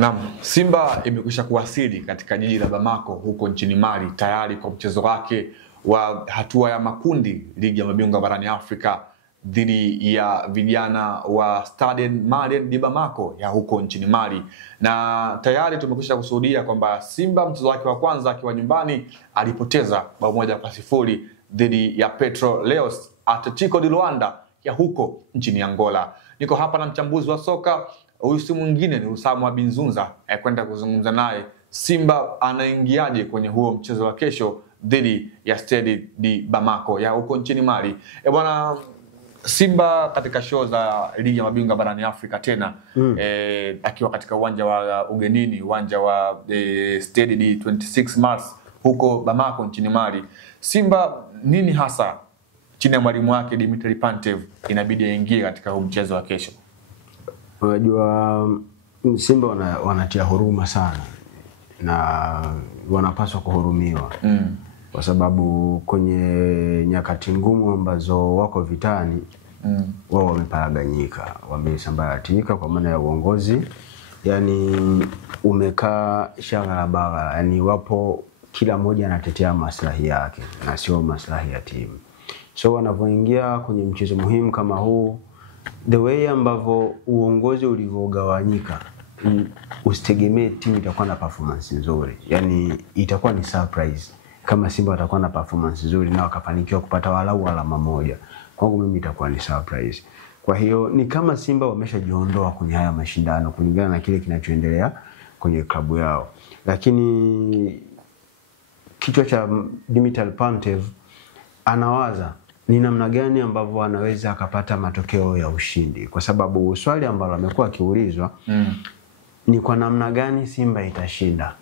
Naam, Simba imekwisha kuwasili katika jiji la Bamako huko nchini Mali tayari kwa mchezo wake wa hatua ya makundi ligi ya mabingwa barani Afrika dhidi ya vijana wa Stade Malien de Bamako ya huko nchini Mali. Na tayari tumekwisha kushuhudia kwamba Simba mchezo wake wa kwanza akiwa nyumbani alipoteza bao 1-0 dhidi ya Petro Leos Atletico de Luanda ya huko nchini Angola. Niko hapa na mchambuzi wa soka, huyu si mwingine ni Usamwa Binzunza, kwenda kuzungumza naye Simba anaingiaje kwenye huo mchezo wa kesho dhidi ya Stade de Bamako ya huko nchini Mali. Bwana, Simba katika show za ligi ya mabingwa barani Afrika tena akiwa katika uwanja wa ugenini, uwanja wa Stade de 26 Mars huko Bamako nchini Mali. Simba nini hasa chini ya mwalimu wake Dimitri Pantev inabidi aingie katika huu mchezo wa kesho? Unajua Simba wanatia huruma sana na wanapaswa kuhurumiwa. Kwa sababu kwenye nyakati ngumu ambazo wako vitani wao wameparaganyika, wamesambaratika kwa maana ya uongozi. Yani umekaa shagala bagala, yani wapo kila mmoja anatetea maslahi yake na sio maslahi ya timu. So wanapoingia kwenye mchezo muhimu kama huu, the way ambavyo uongozi ulivyogawanyika, usitegemee timu itakuwa na performance nzuri. Yani itakuwa ni surprise kama Simba watakuwa na performance nzuri na wakafanikiwa kupata walau alama moja. Kwangu mimi itakuwa ni surprise. Kwa hiyo ni kama Simba wameshajiondoa kwenye haya mashindano kulingana na kile kinachoendelea kwenye klabu yao. Lakini kichwa cha Dimitri Pantev anawaza ni namna gani ambavyo anaweza akapata matokeo ya ushindi, kwa sababu swali ambalo amekuwa akiulizwa ni kwa namna gani Simba itashinda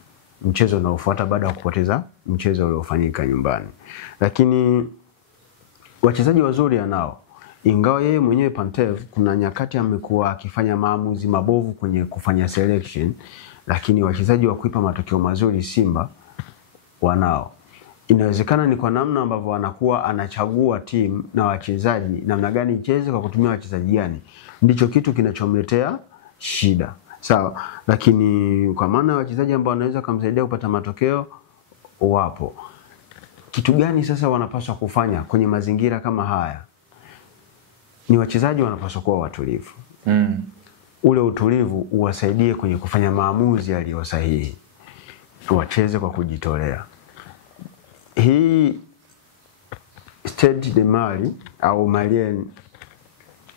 mchezo unaofuata baada ya kupoteza mchezo uliofanyika nyumbani. Lakini wachezaji wazuri anao, ingawa yeye mwenyewe Pantev kuna nyakati amekuwa akifanya maamuzi mabovu kwenye kufanya selection, lakini wachezaji wa kuipa matokeo mazuri Simba wanao. Inawezekana ni kwa namna ambavyo anakuwa anachagua timu na wachezaji namna gani icheze kwa kutumia wachezaji gani, ndicho kitu kinachomletea shida. Sawa, lakini kwa maana wachezaji ambao wanaweza kumsaidia kupata matokeo wapo. Kitu gani sasa wanapaswa kufanya kwenye mazingira kama haya? Ni wachezaji wanapaswa kuwa watulivu. Ule utulivu uwasaidie kwenye kufanya maamuzi yaliyo sahihi. Wacheze kwa kujitolea. Hii Stade de Mali au Malien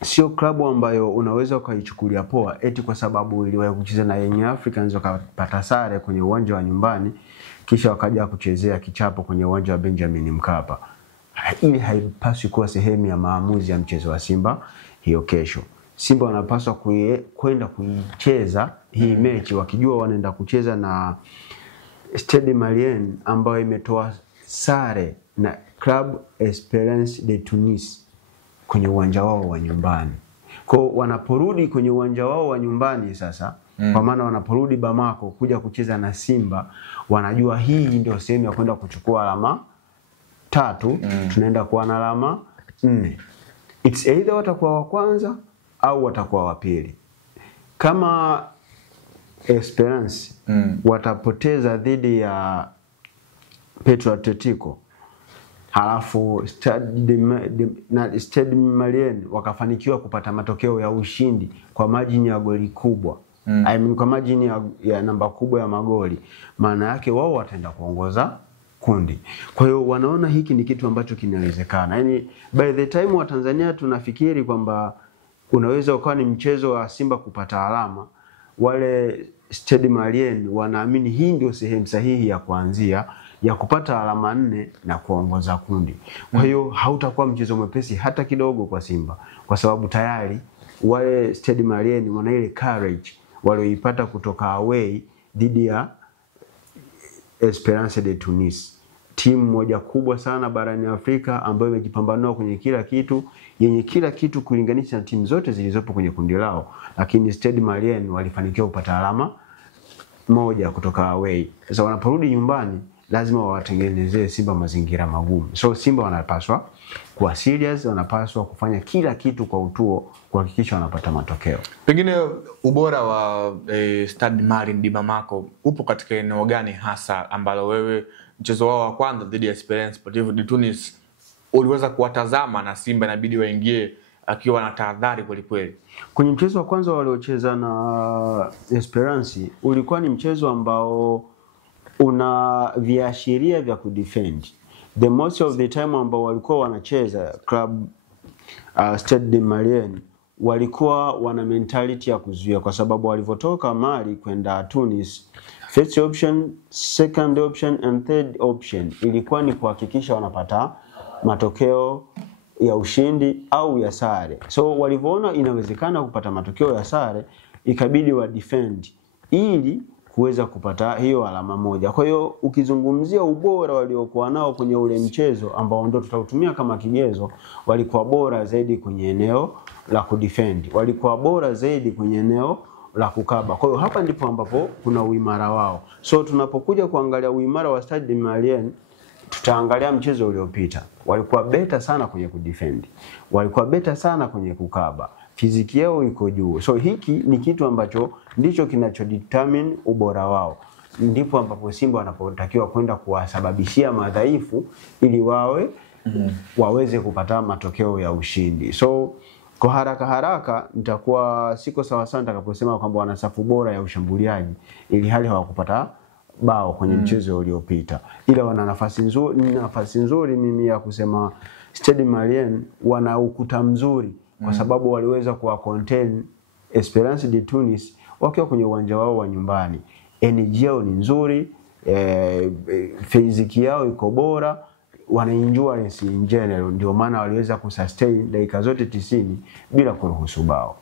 sio klabu ambayo unaweza ukaichukulia poa eti kwa sababu iliwahi kucheza na Young Africans wakapata sare kwenye uwanja wa nyumbani kisha wakaja kuchezea kichapo kwenye uwanja wa Benjamin Mkapa. Ili haipaswi kuwa sehemu ya maamuzi ya mchezo wa Simba hiyo kesho. Simba wanapaswa kwenda kuicheza hii mechi wakijua wanaenda kucheza na Stade Malien ambayo imetoa sare na Club Esperance de Tunis kwenye uwanja wao wa nyumbani. Kwa wanaporudi kwenye uwanja wao wa nyumbani sasa, kwa maana wanaporudi Bamako kuja kucheza na Simba, wanajua hii ndio sehemu ya kwenda kuchukua alama 3, tunaenda kuwa na alama 4. It's either watakuwa wa kwanza au watakuwa wa pili. Kama Esperance watapoteza dhidi ya Petro Atletico, halafu Stade Malien wakafanikiwa kupata matokeo ya ushindi kwa margin ya goli kubwa, I mean kwa margin ya namba kubwa ya magoli, maana yake wao wataenda kuongoza kundi. Kwa hiyo wanaona hiki ni kitu ambacho kinawezekana. Yani by the time wa Tanzania tunafikiri kwamba unaweza ukawa ni mchezo wa Simba kupata alama, wale Stade Malien wanaamini hii ndio sehemu sahihi ya kuanzia ya kupata alama 4 na kuongoza kundi. Kwa hiyo hautakuwa mchezo mwepesi hata kidogo kwa Simba, kwa sababu tayari wale Stade Malien wana ile courage walioipata kutoka away dhidi ya Esperance de Tunis, timu moja kubwa sana barani Afrika ambayo imejipambanua kwenye kila kitu, yenye kila kitu kulinganisha na timu zote zilizopo kwenye kundi lao, lakini Stade Malien walifanikiwa kupata alama 1 kutoka away. Sasa wanaporudi nyumbani lazima wawatengenezee Simba mazingira magumu. So Simba wanapaswa kuwa serious, wanapaswa kufanya kila kitu kwa utuo kuhakikisha wanapata matokeo. Pengine ubora wa Stade Malien di Bamako upo katika eneo gani hasa ambalo wewe mchezo wao wa kwanza dhidi ya Esperance Sportive de Tunis uliweza kuwatazama na Simba inabidi waingie akiwa na tahadhari kweli kweli? Kwenye mchezo wa kwanza waliocheza na Esperance ulikuwa ni mchezo ambao una viashiria vya kudefend. The most of the time ambao walikuwa wanacheza club Stade Malien walikuwa wana mentality ya kuzuia, kwa sababu walivyotoka Mali kwenda Tunis, first option, second option and third option ilikuwa ni kuhakikisha wanapata matokeo ya ushindi au ya sare. So walivyoona inawezekana kupata matokeo ya sare, ikabidi wa defend ili kuweza kupata hiyo alama moja. Kwa hiyo ukizungumzia ubora waliokuwa nao kwenye ule mchezo ambao ndio tutautumia kama kigezo, walikuwa bora zaidi kwenye eneo la kudefend, walikuwa bora zaidi kwenye eneo la kukaba. Kwa hiyo hapa ndipo ambapo kuna uimara wao. So tunapokuja kuangalia uimara wa Stade Malien, tutaangalia mchezo uliopita. Walikuwa beta sana kwenye kudefend, walikuwa beta sana kwenye kukaba, fiziki yao iko juu. So hiki ni kitu ambacho ndicho kinachodetermine ubora wao. Ndipo ambapo Simba wanapotakiwa kwenda kuwasababishia madhaifu ili waweze kupata matokeo ya ushindi. So kwa haraka nitakuwa siko sawa sana nitakaposema kwamba wana safu bora ya ushambuliaji ili hali hawakupata bao kwenye mchezo uliopita, ila wana nafasi nzuri mimi ya kusema Stade Malien wana ukuta mzuri kwa sababu waliweza kuwa contain Esperance de Tunis wakiwa kwenye uwanja wao wa nyumbani. Energy yao ni nzuri, fiziki yao iko bora, wana endurance in general, ndio maana waliweza kusustain dakika zote 90 bila kuruhusu bao.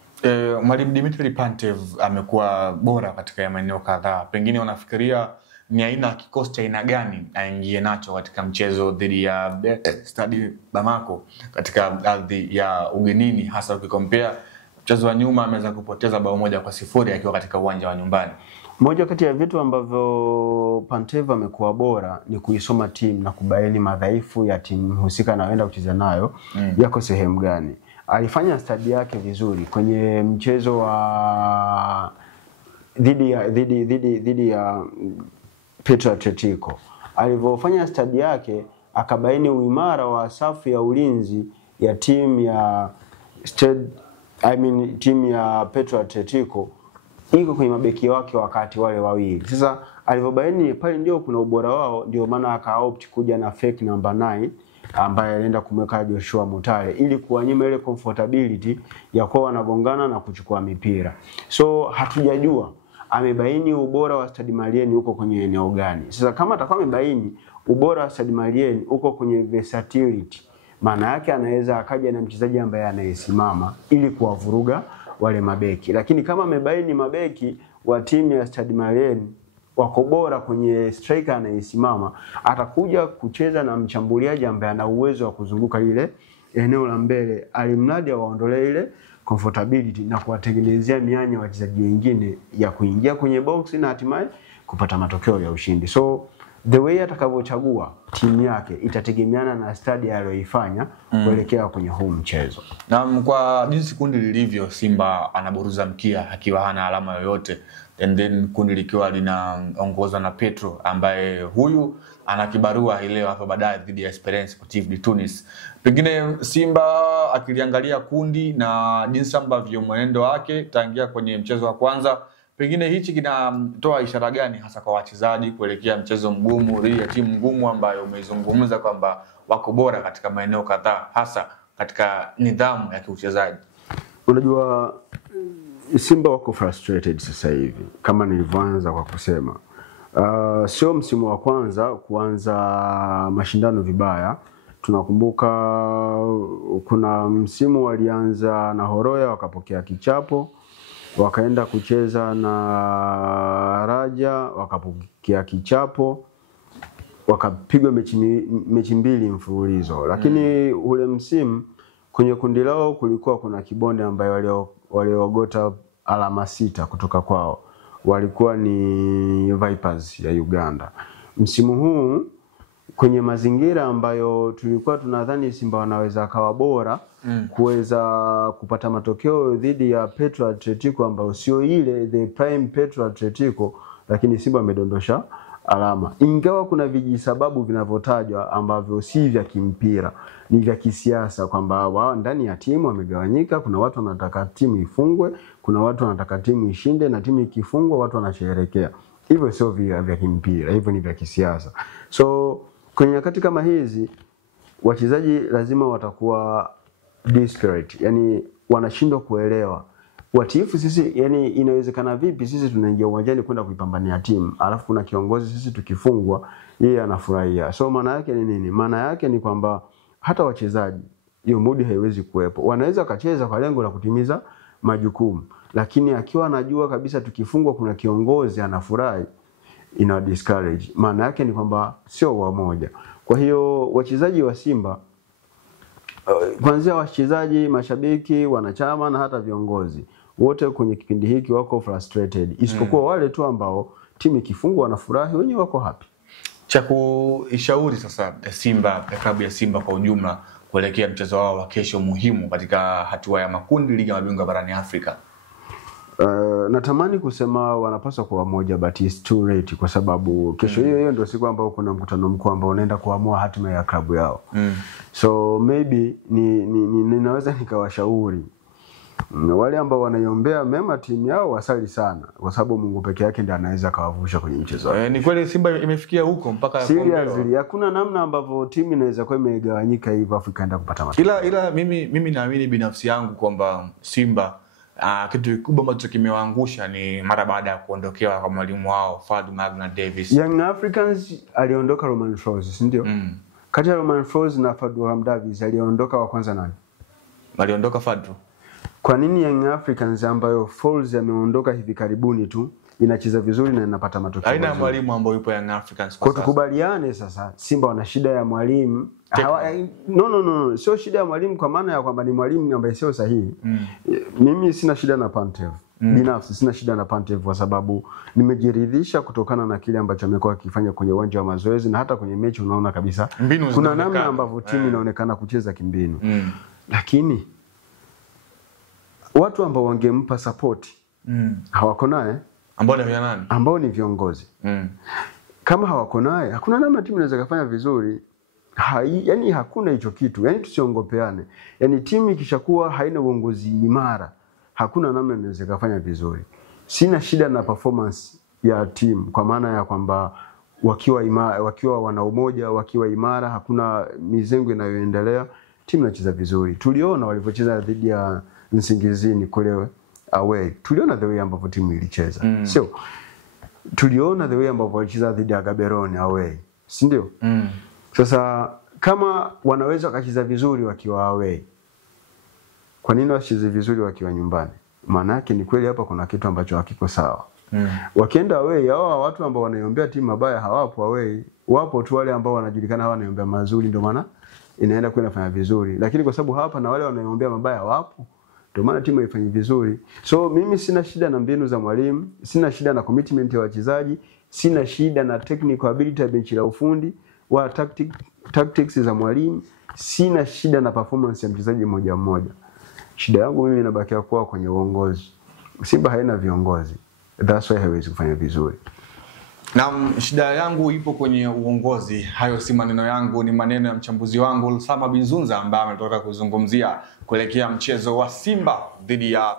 Mwalimu Dimitri Pantev amekuwa bora katika maeneo kadhaa. Pengine unafikiria ni aina ya kikosi cha aina gani aingie nacho katika mchezo dhidi ya Stade Bamako katika ardhi ya ugenini, hasa ukikompea mchezo wa nyuma ameweza kupoteza bao 1-0 akiwa katika uwanja wa nyumbani? Moja kati ya vitu ambavyo Pantev amekuwa bora ni kuisoma timu na kubaini madhaifu ya timu husika anayoenda kucheza nayo yako sehemu gani. Alifanya stadi yake vizuri kwenye mchezo wa dhidi ya Petro Atletico. Alivyofanya stadi yake akabaini uimara wa safu ya ulinzi ya timu ya timu ya Petro Atletico iko kwenye mabeki wake wakati wale wawili. Sasa alivyobaini pale ndio kuna ubora wao, ndio maana akaopt kuja na fake number 9 ambaye alienda kumweka Joshua Mutale ili kuwanyima ile comfortability ya kuwa wanagongana na kuchukua mipira. So hatujajua amebaini ubora wa Stade Malien uko kwenye eneo gani. Sasa kama atakuwa amebaini ubora wa Stade Malien uko kwenye versatility, maana yake anaweza akaja na mchezaji ambaye anayesimama ili kuwavuruga wale mabeki. Lakini kama amebaini mabeki wa timu ya Stade Malien wako bora kwenye striker anayesimama, atakuja kucheza na mshambuliaji ambaye ana uwezo wa kuzunguka ile eneo la mbele, alimradi waondolee ile comfortability na kuwatengenezea mianya wachezaji wengine ya kuingia kwenye box na hatimaye kupata matokeo ya ushindi. So the way atakavyochagua timu yake itategemeana na stadi aliyoifanya kuelekea kwenye huu mchezo. Na kwa jinsi kundi lilivyo, Simba anaburuza mkia akiwa hana alama yoyote, and then kundi likiwa linaongozwa na Petro ambaye huyu ana kibarua ile hapa baadaye dhidi ya Esperance Sportive de Tunis. Pengine Simba akiliangalia kundi na jinsi ambavyo mwenendo wake tangia kwenye mchezo wa kwanza, pengine hichi kinatoa ishara gani hasa kwa wachezaji kuelekea mchezo mgumu dhidi ya timu ngumu ambayo umeizungumza kwamba wako bora katika maeneo kadhaa, hasa katika nidhamu ya kiuchezaji? Unajua Simba wako frustrated sasa hivi kama nilivyoanza kwa kusema. Sio msimu wa kwanza kuanza mashindano vibaya. Tunakumbuka kuna msimu walianza na Horoya wakapokea kichapo, wakaenda kucheza na Raja wakapokea kichapo, wakapigwa mechi mbili mfululizo. Lakini ule msimu kwenye kundi lao kulikuwa kuna Kibonde ambaye waliogota alama 6 kutoka kwao. Walikuwa ni Vipers ya Uganda. Msimu huu kwenye mazingira ambayo tulikuwa tunadhani Simba wanaweza kawa bora kuweza kupata matokeo dhidi ya Petro Atletico ambayo sio ile the prime Petro Atletico, lakini Simba amedondosha alama. Ingawa kuna vijisababu vinavyotajwa ambavyo si vya kimpira, ni vya kisiasa, kwamba wao ndani ya timu wamegawanyika. Kuna watu wanataka timu ifungwe, kuna watu wanataka timu ishinde, na timu ikifungwa watu wanasherehekea. Hivyo sio vya kimpira, hivyo ni vya kisiasa. So kwenye nyakati kama hizi wachezaji lazima watakuwa desperate, yani wanashindwa kuelewa watiifu sisi, yani inawezekana vipi sisi tunaingia uwanjani kwenda kuipambania timu, alafu kuna kiongozi sisi tukifungwa yeye anafurahia. So maana yake ni nini? Maana yake ni kwamba hata wachezaji hiyo mood haiwezi kuwepo. Wanaweza kacheza kwa lengo la kutimiza majukumu, lakini akiwa anajua kabisa tukifungwa kuna kiongozi anafurahi, ina discourage. Maana yake ni kwamba sio wamoja. Kwa hiyo wachezaji wa Simba, kuanzia wachezaji, mashabiki, wanachama na hata viongozi, wote kwenye kipindi hiki wako frustrated, isipokuwa wale tu ambao timu ikifungwa wanafurahi, wenyewe wako happy. Cha kuishauri sasa Simba, klabu ya Simba kwa ujumla kuelekea mchezo wao wa kesho muhimu katika hatua ya makundi ligi ya mabingwa barani Afrika. Natamani kusema wanapaswa kuwa moja, but it's too late, kwa sababu kesho hiyo ndio siku ambayo kuna mkutano mkuu ambao unaenda kuamua hatima ya klabu yao. So maybe ninaweza nikawashauri wale ambao wanaiombea mema timu yao wasali sana, kwa sababu Mungu peke yake ndiye anaweza kawavusha kwenye mchezo. Ni kweli Simba imefikia huko mpaka seriously hakuna namna ambavyo timu inaweza kuwa imegawanyika hivyo afu ikaenda kupata matokeo. Ila mimi naamini binafsi yangu kwamba Simba kitu kikubwa ambacho kimewaangusha ni mara baada ya kuondokewa kwa mwalimu wao Fadu Magna Davis. Young Africans aliondoka Romain Folz, si ndio? Kati ya Romain Folz na Fadu Davis aliondoka wa kwanza nani? Aliondoka Fadu. Kwa nini Young Africans ambayo Folz ameondoka hivi karibuni tu inacheza vizuri na inapata matokeo? Haina mwalimu ambaye yupo Young Africans kwa tukubaliane sasa, Simba wana shida ya mwalimu. No, sio shida ya mwalimu kwa maana ya kwamba ni mwalimu ambaye sio sahihi. Mimi sina shida na Pantev. Binafsi sina shida na Pantev kwa sababu nimejiridhisha kutokana na kile ambacho amekuwa akifanya kwenye uwanja wa mazoezi, na hata kwenye mechi unaona kabisa kuna namna ambavyo timu inaonekana kucheza kimbinu. Lakini watu ambao wangempa support hawako naye, ambao ni viongozi. Kama hawako naye, hakuna namna timu inaweza kufanya vizuri. Yani hakuna hicho kitu. Yani tusiongopeane. Yani timu ikishakuwa haina uongozi imara, hakuna namna inaweza kufanya vizuri. Sina shida na performance ya timu kwa maana ya kwamba wakiwa imara, wakiwa wana umoja, wakiwa imara, hakuna mizengo inayoendelea, timu inacheza vizuri. Tuliona walivyocheza dhidi ya Nsingizini kule away. Tuliona the way ambavyo timu ilicheza. Sio. Tuliona the way ambavyo walicheza dhidi ya Gaborone away. Si ndio? Sasa kama wanaweza kucheza vizuri wakiwa away, kwa nini wasicheze vizuri wakiwa nyumbani? Maana yake ni kweli hapa kuna kitu ambacho hakiko sawa. Wakienda away, hao watu ambao wanaiombea timu mabaya hawapo away. Wapo tu wale ambao wanajulikana hawa wanaiombea mazuri, ndio maana inaenda kufanya vizuri. Lakini kwa sababu hapa na wale wanaiombea mabaya wapo, ndio maana timu haifanyi vizuri. So mimi sina shida na mbinu za mwalimu, sina shida na commitment ya wachezaji, sina shida na technical ability ya benchi la ufundi wa tactics za mwalimu, sina shida na performance ya mchezaji mmoja mmoja. Shida yangu mimi inabakia kuwa kwenye uongozi. Simba haina viongozi, that's why haiwezi kufanya vizuri. Na shida yangu ipo kwenye uongozi. Hayo si maneno yangu, ni maneno ya mchambuzi wangu Ulsama Binzunza ambaye ametoka kuzungumzia kuelekea mchezo wa Simba dhidi ya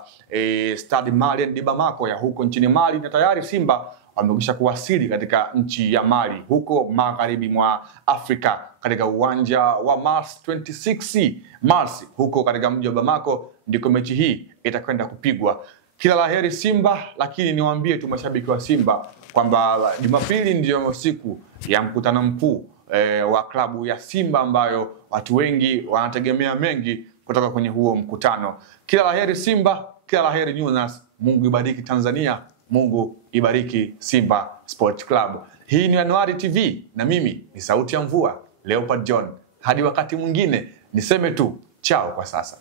Stade Malien de Bamako ya huko nchini Mali. Na tayari Simba wamekwisha kuwasili katika nchi ya Mali huko magharibi mwa Afrika katika uwanja wa Mars 26 Mars huko katika mji wa Bamako, ndiko mechi hii itakwenda kupigwa. Kila laheri Simba, lakini niwaambie tu mashabiki wa Simba kwamba Jumapili ndio siku ya mkutano mkuu wa klabu ya Simba ambayo watu wengi wanategemea mengi kutoka kwenye huo mkutano. Kila laheri Simba, kila laheri News. Mungu ibariki Tanzania, Mungu ibariki Simba Sport Club. Hii ni Anuari TV na mimi ni sauti ya mvua Leopard John. Hadi wakati mwingine niseme tu chao kwa sasa.